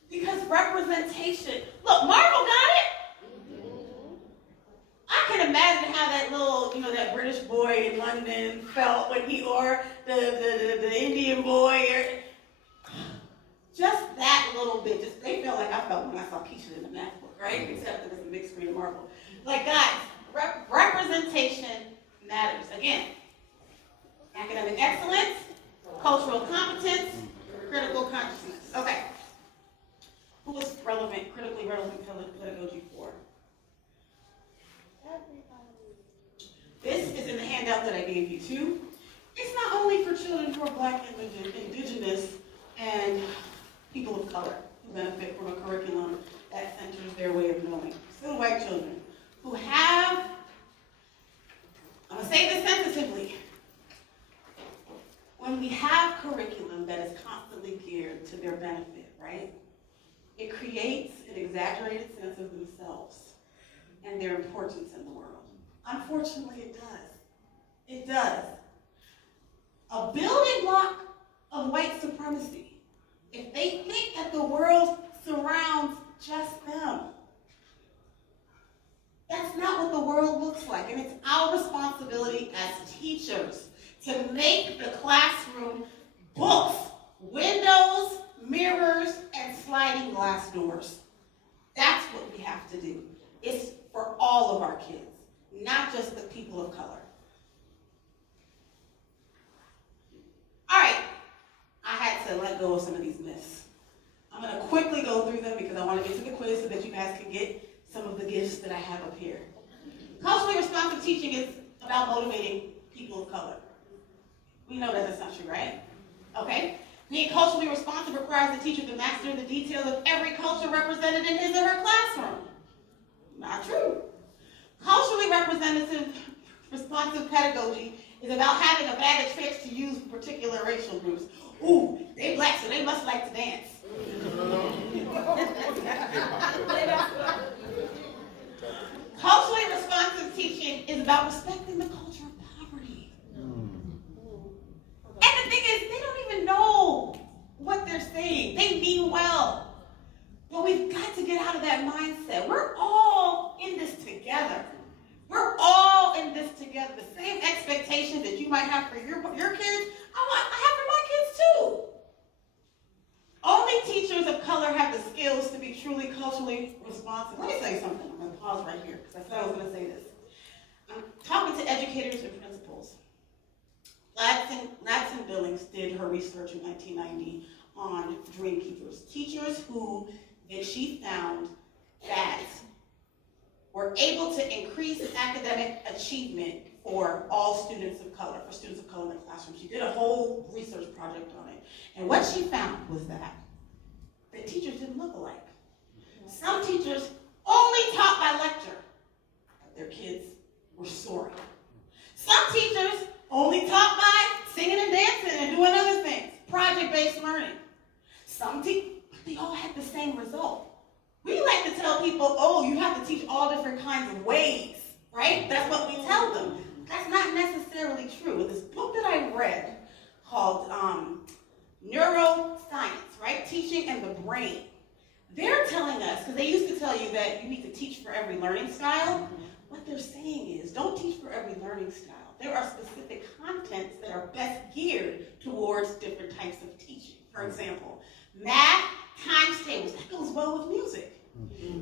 Because representation. Look, Marvel got it. I can imagine how that little, that British boy in London felt when he, or the Indian boy, or just that little bit. Just they felt like I felt when I saw Keisha in the math book, right? Except it was a big screen of Marvel. Like, guys, representation matters. Again, academic excellence, cultural competence, critical consciousness. Okay. Who is critically relevant pedagogy for? This is in the handout that I gave you too. It's not only for children who are Black, Indigenous, and people of color who benefit from a curriculum that centers their way of knowing. Still white children who have, I'm going to say this sensitively, when we have curriculum that is constantly geared to their benefit, right? It creates an exaggerated sense of themselves and their importance in the world. Unfortunately, it does. It does. A building block of white supremacy, if they think that the world surrounds just them, that's not what the world looks like. And it's our responsibility as teachers to make the classroom books, windows, mirrors, and sliding glass doors. That's what we have to do. It's for all of our kids, not just the people of color. All right, I had to let go of some of these myths. I'm going to quickly go through them because I want to get to the quiz so that you guys can get some of the gifts that I have up here. Culturally responsive teaching is about motivating people of color. We know that that's not true, right? Okay. Being culturally responsive requires the teacher to master the details of every culture represented in his or her classroom. Not true. Culturally responsive pedagogy is about having a bag of tricks to use for particular racial groups. Ooh, they Black, so they must like to dance. Culturally responsive teaching is about respecting the culture of poverty. And the thing is, they don't even know what they're saying. They mean well. But we've got to get out of that mindset. We're all in this together. We're all in this together. The same expectations that you might have for your kids, I have for my kids too. Only teachers of color have the skills to be truly culturally responsive. Let me say something. I'm going to pause right here because I said I was going to say this. I'm talking to educators and principals. Ladson Billings did her research in 1990 on dream keepers. Teachers who she found that were able to increase academic achievement for all students of color, for students of color in the classroom. She did a whole research project on it. And what she found was that the teachers didn't look alike. Some teachers only taught by lecture, but their kids were soaring. Some teachers only taught by singing and dancing and doing other things, project-based learning. Some they all had the same result. We like to tell people, oh, you have to teach all different kinds of ways, right? That's what we tell them. That's not necessarily true. This book that I read called Neuroscience, right? Teaching and the Brain. They're telling us, because they used to tell you that you need to teach for every learning style. What they're saying is, don't teach for every learning style. There are specific contents that are best geared towards different types of teaching. For example, math, times tables, that goes well with music.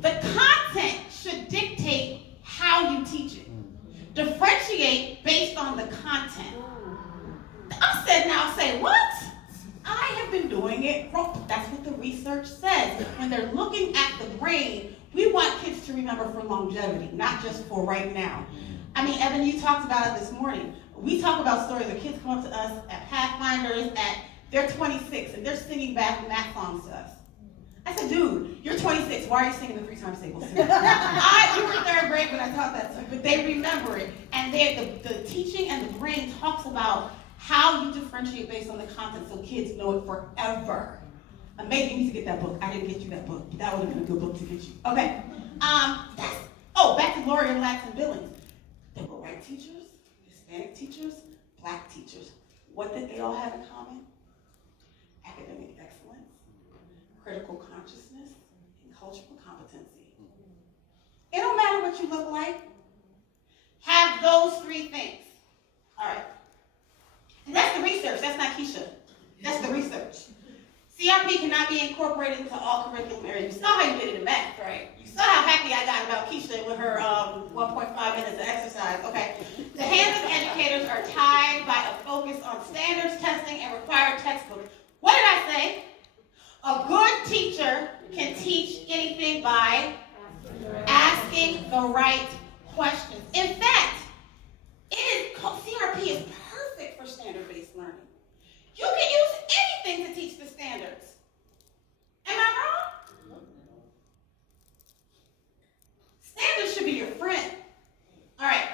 The content should dictate how you teach it. Differentiate based on the content. I said, now say, what? I have been doing it wrong. That's what the research says. When they're looking at the brain, we want kids to remember for longevity, not just for right now. I mean, Evan, you talked about it this morning. We talk about stories of kids come up to us at Pathfinders they're 26 and they're singing back math songs to us. I said, dude, you're 26. Why are you singing the 3 times tables? You were third grade when I taught that to them, but they remember it. And the teaching and the brain talks about how you differentiate based on the content so kids know it forever. Maybe you need to get that book. I didn't get you that book. That would have been a good book to get you. Okay. Back to Lori and Lax and Billings. They were white teachers, Hispanic teachers, black teachers. What did they all have in common? Academic excellence, critical consciousness, and cultural competency. It don't matter what you look like. Have those 3 things. All right. And that's the research. That's not Keisha. That's the research. CRP cannot be incorporated into all curriculum areas. You saw how you did it in math, right? You saw how happy I got about Keisha with her 1.5 minutes of exercise. Okay. The hands of educators are tied by a focus on standards, testing, and required textbooks. What did I say? A good teacher can teach anything by asking the right questions. In fact, CRP is perfect for standard-based learning. You can use anything to teach the standards. Am I wrong? Standards should be your friend. All right.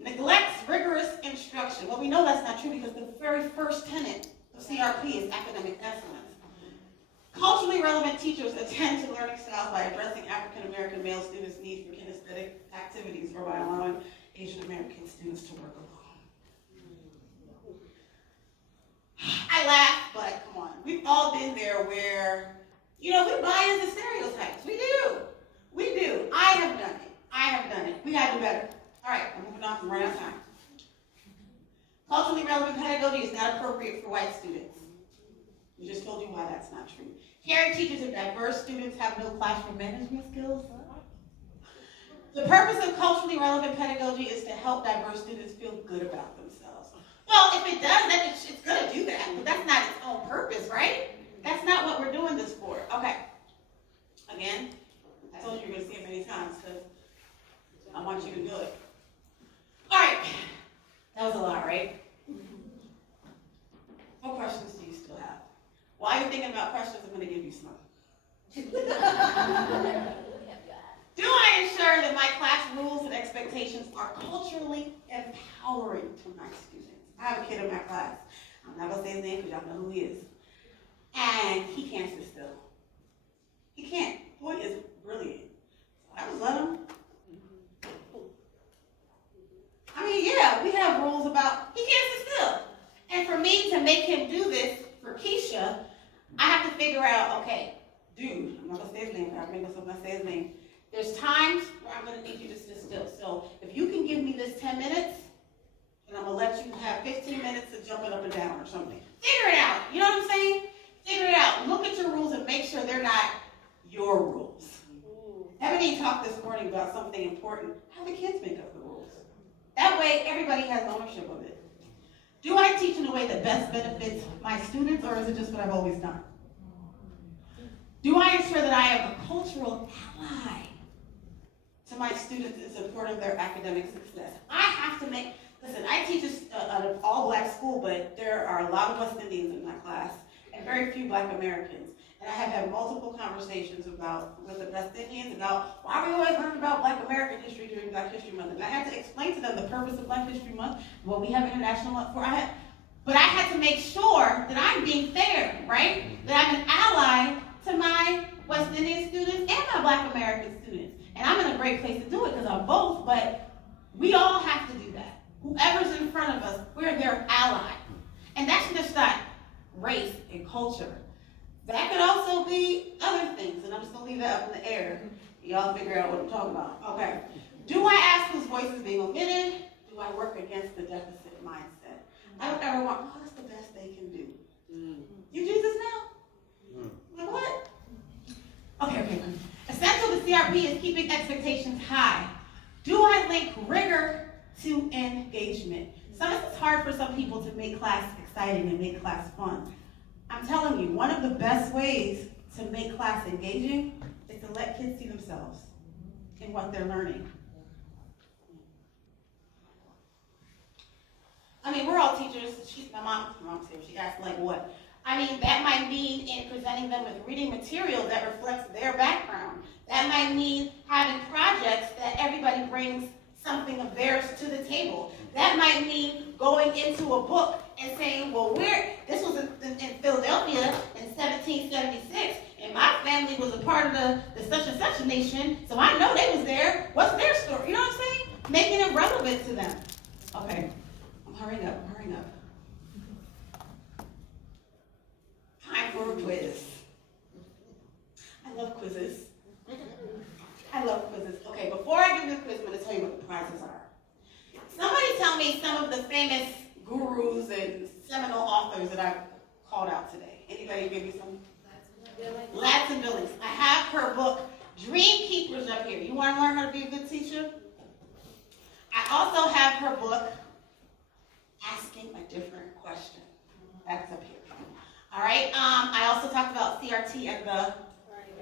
Neglects rigorous instruction. Well, we know that's not true because the very first tenet of CRP is academic excellence. Culturally relevant teachers attend to learning styles by addressing African American male students' need for kinesthetic activities or by allowing Asian American students to work alone. I laugh, but come on. We've all been there where, we buy into stereotypes. We do. I have done it. We gotta do better. All right, I'm moving on from right on time. Culturally relevant pedagogy is not appropriate for white students. We just told you why that's not true. Caring teachers of diverse students have no classroom management skills. The purpose of culturally relevant pedagogy is to help diverse students feel good about themselves. Well, if it does, then it's going to do that, but that's not its own purpose, right? That's not what we're doing this for. Okay. Again, I told you you're going to see it many times because I want you to do it. All right. That was a lot, right? What questions do you still have? While you're thinking about questions, I'm going to give you some. Do I ensure that my class rules and expectations are culturally empowering to my students? I have a kid in my class. I'm not going to say his name because y'all know who he is. And he can't sit still. He can't. Boy is brilliant. I just let him. We have rules about he can't sit still. And for me to make him do this for Keisha, I have to figure out, okay, dude, I'm not going to say his name, but I'm going to say his name. There's times where I'm going to need you to sit still. So if you can give me this 10 minutes, and I'm going to let you have 15 minutes of jumping up and down or something. Figure it out. You know what I'm saying? Figure it out. Look at your rules and make sure they're not your rules. Ebony talked this morning about something important. How the kids make up the rules. That way, everybody has ownership of it. Do I teach in a way that best benefits my students, or is it just what I've always done? Do I ensure that I am a cultural ally to my students in support of their academic success? I have to make, listen, I teach an all-black school, but there are a lot of West Indians in my class and very few Black Americans. And I have had multiple conversations with the West Indians about why we always learn about Black American history during Black History Month. And I had to explain to them the purpose of Black History Month, what we have International Month for. But I had to make sure that I'm being fair, right? That I'm an ally my Black American students. And I'm in a great place to do it because I'm both, but we all have to do that. Whoever's in front of us, we're their ally. And that's just not race and culture. That could also be other things, and I'm just gonna leave that up in the air. Y'all figure out what I'm talking about. Okay. Do I ask whose voice is being omitted? Do I work against the deficit mindset? I don't ever want, oh, that's the best they can do. You Jesus now? Like what? Okay. Essential to CRP is keeping expectations high. Do I link rigor to engagement? Sometimes it's hard for some people to make class exciting and make class fun. I'm telling you, one of the best ways to make class engaging is to let kids see themselves in what they're learning. I mean, we're all teachers. My mom's here. She asked, like, what? I mean, that might mean in presenting them with reading material that reflects their background. That might mean having projects that everybody brings something of theirs to the table. That might mean going into a book and saying, well, this was in Philadelphia in 1776, and my family was a part of the such and such nation, so I know they was there. What's their story? You know what I'm saying? Making it relevant to them. Okay, I'm hurrying up. Time for a quiz. I love quizzes. Okay, before I give this quiz, I'm going to tell you what the prizes are. Somebody tell me some of the famous gurus and seminal authors that I've called out today. Anybody give me some? Ladson Billings. I have her book, Dream Keepers, up here. You want to learn how to be a good teacher? I also have her book, Asking a Different Question. That's up here. All right. I also talked about CRT and the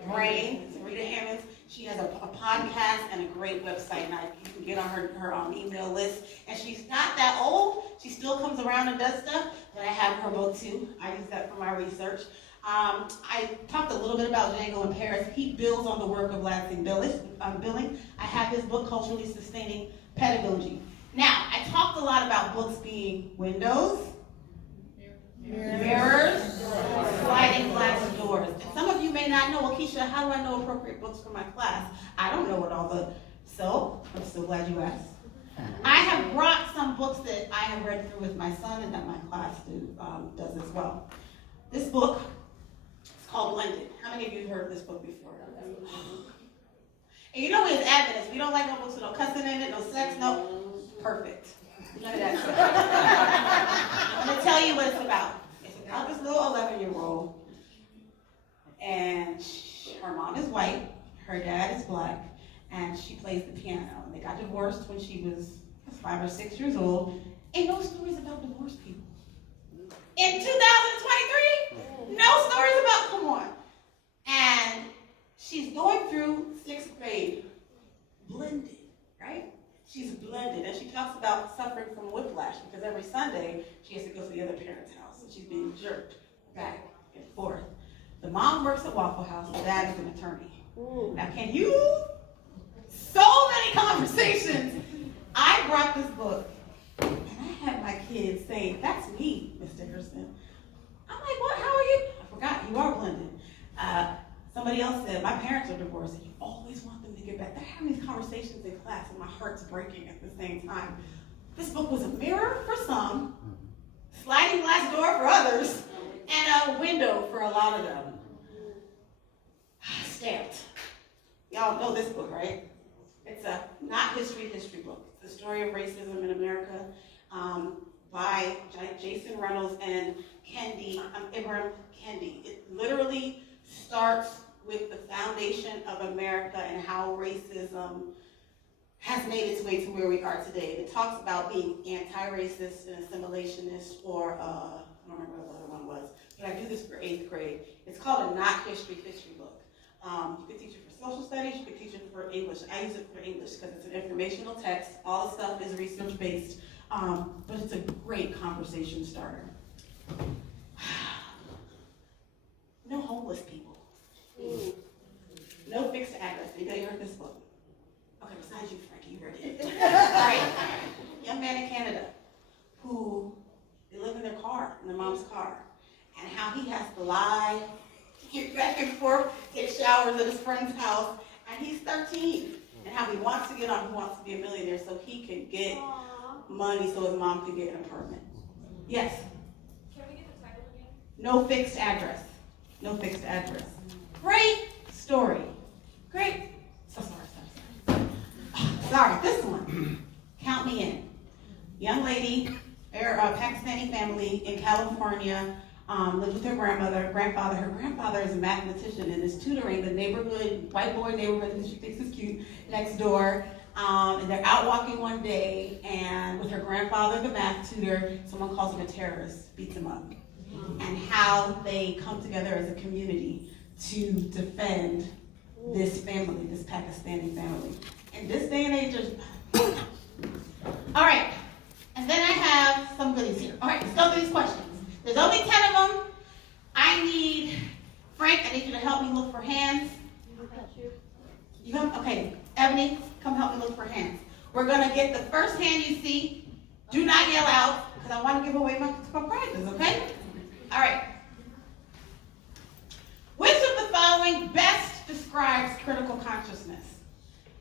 brain. It's Rita Hammonds. She has a podcast and a great website, and you can get on her email list. And she's not that old. She still comes around and does stuff, but I have her book too. I use that for my research. I talked a little bit about Django in Paris. He builds on the work of Lansing Billing. I have his book, Culturally Sustaining Pedagogy. Now, I talked a lot about books being windows, mirrors, sliding glass doors. And some of you may not know, well, Keisha, how do I know appropriate books for my class? I don't know what so I'm so glad you asked. I have brought some books that I have read through with my son and that my class does as well. This book is called Blended. How many of you have heard of this book before? And you know as Adventists, we don't like no books with no cussing in it, no sex, no. Perfect. None of that stuff. I'm going to tell you what it's about. It's about this little 11-year-old, and her mom is white, her dad is black, and she plays the piano. And they got divorced when she was 5 or 6 years old. Ain't no stories about divorced people. In 2023, no stories about, come on. And she's going through 6th grade, blended, right? She's blended, and she talks about suffering from whiplash because every Sunday she has to go to the other parent's house, and she's being jerked back and forth. The mom works at Waffle House, the dad is an attorney. Now, can you? So many conversations. I brought this book, and I had my kids saying, "That's me, Miss Dickerson." I'm like, "What? How are you?" I forgot. You are blended. Somebody else said, "My parents are divorced, and you always want them to get back." They're having these conversations in class, and my heart's breaking at the same time. This book was a mirror for some, sliding glass door for others, and a window for a lot of them. Stamped. Y'all know this book, right? It's a not history book. It's the story of racism in America by Jason Reynolds and Ibram Kendi. It literally starts with the foundation of America and how racism has made its way to where we are today. It talks about being anti-racist and assimilationist, or I don't remember what the other one was, but I do this for 8th grade. It's called a not history book. You could teach it for social studies, you could teach it for English. I use it for English because it's an informational text. All the stuff is research-based, but it's a great conversation starter. No homeless people. No fixed address. Anybody heard this book? Okay, besides you, Frankie, you read it. All right. Young man in Canada who they live in their car, in their mom's car, and how he has to lie, get back and forth, take showers at his friend's house, he's 13, and how he wants to get on Who Wants to Be a Millionaire so he can get money so his mom can get an apartment. Yes? Can we get the title again? No fixed address. No fixed address. Great story. Great. So sorry. Sorry, this one. Count me in. Young lady, Pakistani family in California, lived with her grandfather. Her grandfather is a mathematician and is tutoring the neighborhood, white boy neighborhood that she thinks is cute, next door. And they're out walking one day, and with her grandfather, the math tutor, someone calls him a terrorist, beats him up. And how they come together as a community to defend this family, this Pakistani family. In this day and age, all right. And then I have some goodies here. All right, let's go through these questions. There's only 10 of them. I need, Frank, I need you to help me look for hands. You come? Okay. Ebony, come help me look for hands. We're going to get the first hand you see. Do not yell out, because I want to give away my prizes, okay? All right. Which of the following best describes critical consciousness?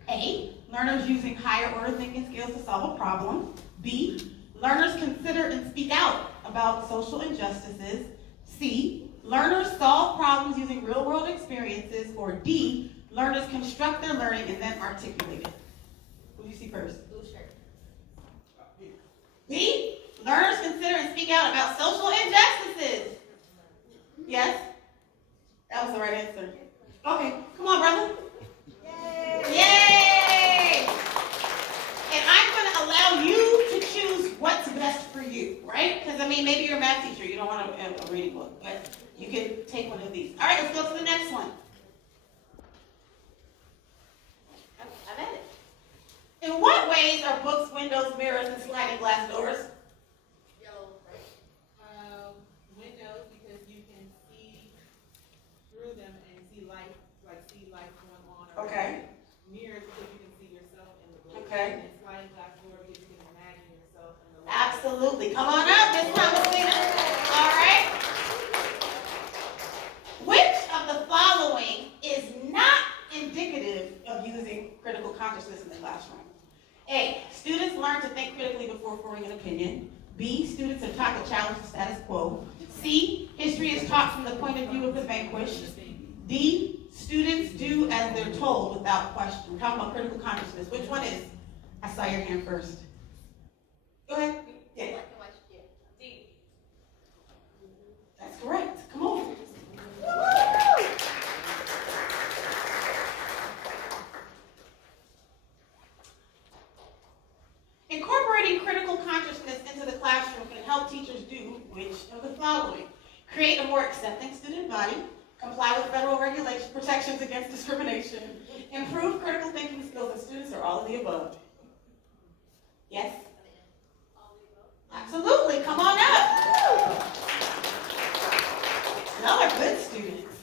A, learners using higher order thinking skills to solve a problem. B, learners consider and speak out about social injustices. C, learners solve problems using real-world experiences. Or D, learners construct their learning and then articulate it. What do you see first? Blue shirt. B, learners consider and speak out about social injustices. Yes? That was the right answer. Okay, come on, brother. Yay! Yay! And I'm going to allow you to choose what's best for you, right? Because, I mean, maybe you're a math teacher. You don't want a reading book, but you can take one of these. All right, let's go to the next one. I've had it. In what ways are books, windows, mirrors, and sliding glass doors? Yellow, right? Windows, because you can see through them and see life, see life going on. Okay. Mirrors, because you can see yourself in the book. Okay. And sliding glass door, because you can imagine yourself in the life. Absolutely. Come on up, Miss Thomasina. All right. Which of the following is not indicative of using critical consciousness in the classroom? A, students learn to think critically before forming an opinion. B, students are taught to challenge the status quo. C, history is taught from the point of view of the vanquished. D, students do as they're told without question. We're talking about critical consciousness. Which one is? I saw your hand first. Go ahead. Yeah. D. That's correct. Come on. Incorporating critical consciousness into the classroom can help teachers do which of the following? Create a more accepting student body, comply with federal regulation protections against discrimination, improve critical thinking skills of students, or all of the above? Yes? Absolutely. Come on up. Y'all are good students.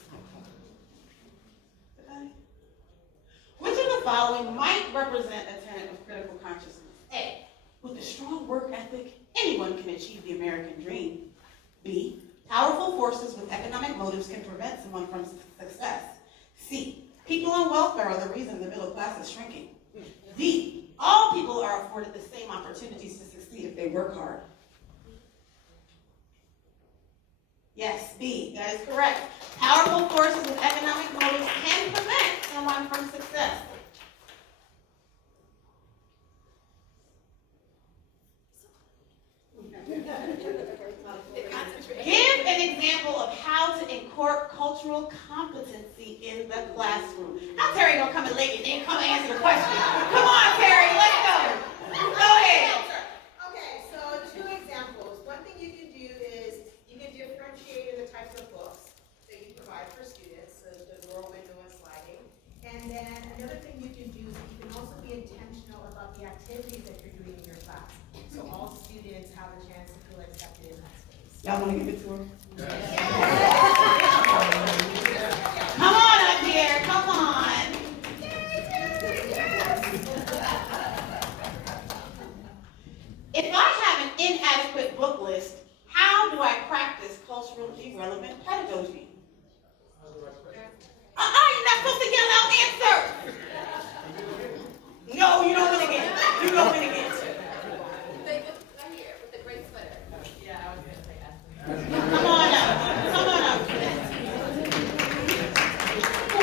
Which of the following might represent a tenet of critical consciousness? A, with a strong work ethic, anyone can achieve the American dream. B, powerful forces with economic motives can prevent someone from success. C, people on welfare are the reason the middle class is shrinking. D, all people are afforded the same opportunities to succeed if they work hard. Yes, B, that is correct. Powerful forces with economic motives can prevent someone from success. Give an example of how to incorporate cultural competency in the classroom. Now Terry gonna come and lay it and come and answer the question. Come on, Terry, let's go. Go ahead. Okay, so 2 examples. One thing you can do is you can differentiate in the types of books that you provide for students, so the door, window, and sliding. And then another thing you can do is you can also be intentional about the activities that you're doing in your class, so all students have a chance to feel accepted in that space. Y'all want to give it to her? Come on up here, come on. If I have an inadequate book list, how do I practice culturally relevant pedagogy? You're not supposed to yell out answer.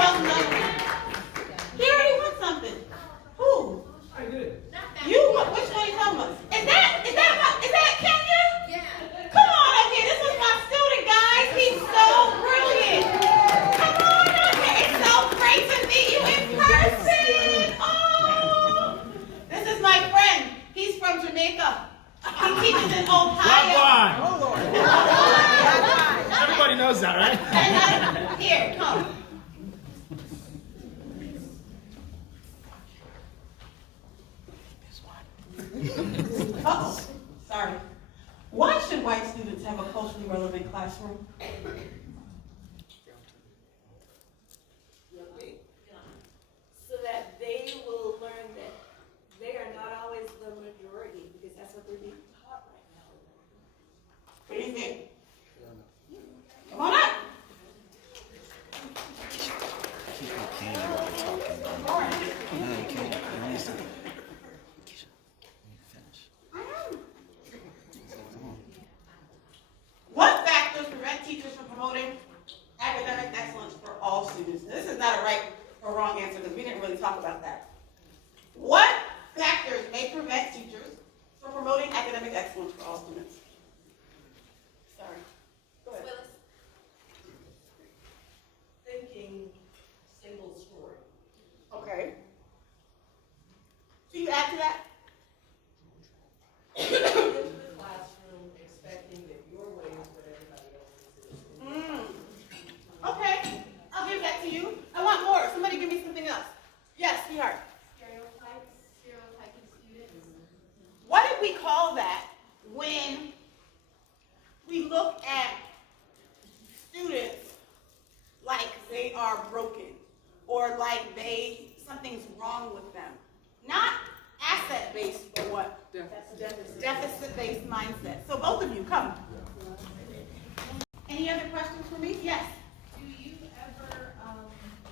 else knows? He already won something. Who? I did. You? Which one you talking about? Is that Kenya? Yeah. Come on up here. This was my student, guys. He's so brilliant. Come on up here. It's so great to meet you in person. Oh. This is my friend. He's from Jamaica. He teaches in Ohio. Oh, Lord. Everybody knows that, right? And here, come. Oh, sorry. Why should white students have a culturally relevant classroom? So that they will learn that they are not always the majority, because that's what they're being taught right now. What do you think? Come on up. What factors prevent teachers from promoting academic excellence for all students? Now, this is not a right or wrong answer because we didn't really talk about that. What factors may prevent teachers from promoting academic excellence for all students? Sorry. Go ahead. Thinking single story. Okay. Do you add to that? Into the classroom expecting that your way is what everybody else is. Okay. I'll give that to you. I want more. Somebody give me something else. Yes, sweetheart. Stereotyping students. What did we call that when we look at students like they are broken or like something's wrong with them? Not asset-based, but what? Deficit-based mindset. So both of you, come. Any other questions for me? Yes. Do you ever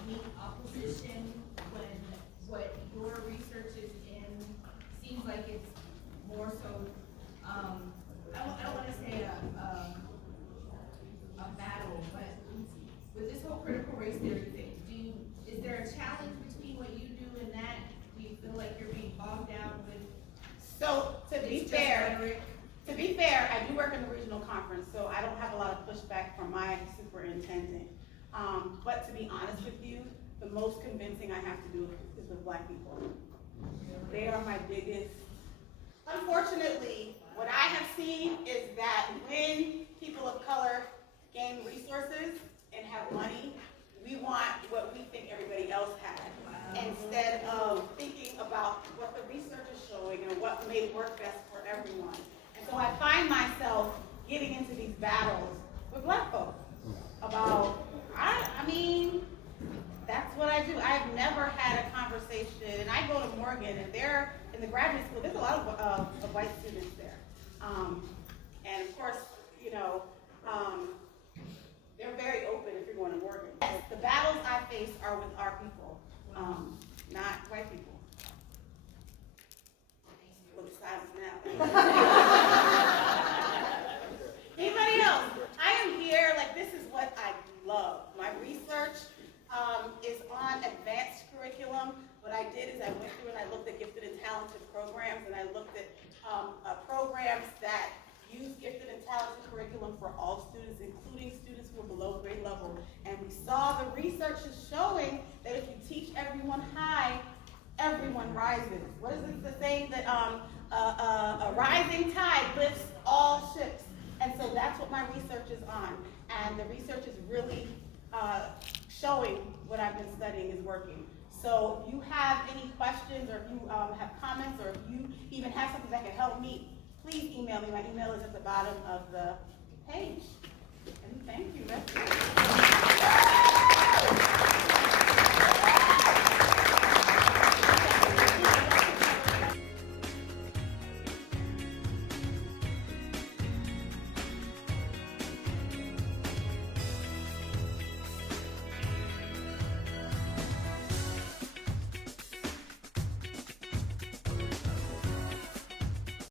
meet opposition when what your research is in seems like it's more so, I don't want to say a battle, but with this whole critical race theory thing, is there a challenge between what you do and that? Do you feel like you're being bogged down with? So to be fair, I do work in the regional conference, so I don't have a lot of pushback from my superintendent. But to be honest with you, the most convincing I have to do is with Black people. They are my biggest. Unfortunately, what I have seen is that when people of color gain resources and have money, we want what we think everybody else has, instead of thinking about what the research is showing and what may work best for everyone. And so I find myself getting into these battles with Black folks about, I mean, that's what I do. I've never had a conversation, and I go to Morgan, and they're in the graduate school, there's a lot of white students there. And of course, you know, they're very open if you're going to Morgan. The battles I face are with our people, not white people. Look silent now. Anybody else? I am here, like, this is what I love. My research is on advanced curriculum. What I did is I went through and I looked at gifted and talented programs, and I looked at programs that use gifted and talented curriculum for all students, including students who are below grade level. And we saw the research is showing that if you teach everyone high, everyone rises. What is it, the saying that a rising tide lifts all ships? And so that's what my research is on. And the research is really showing what I've been studying is working. So if you have any questions, or if you have comments, or if you even have something that can help me, please email me. My email is at the bottom of the page. And thank you. That's it.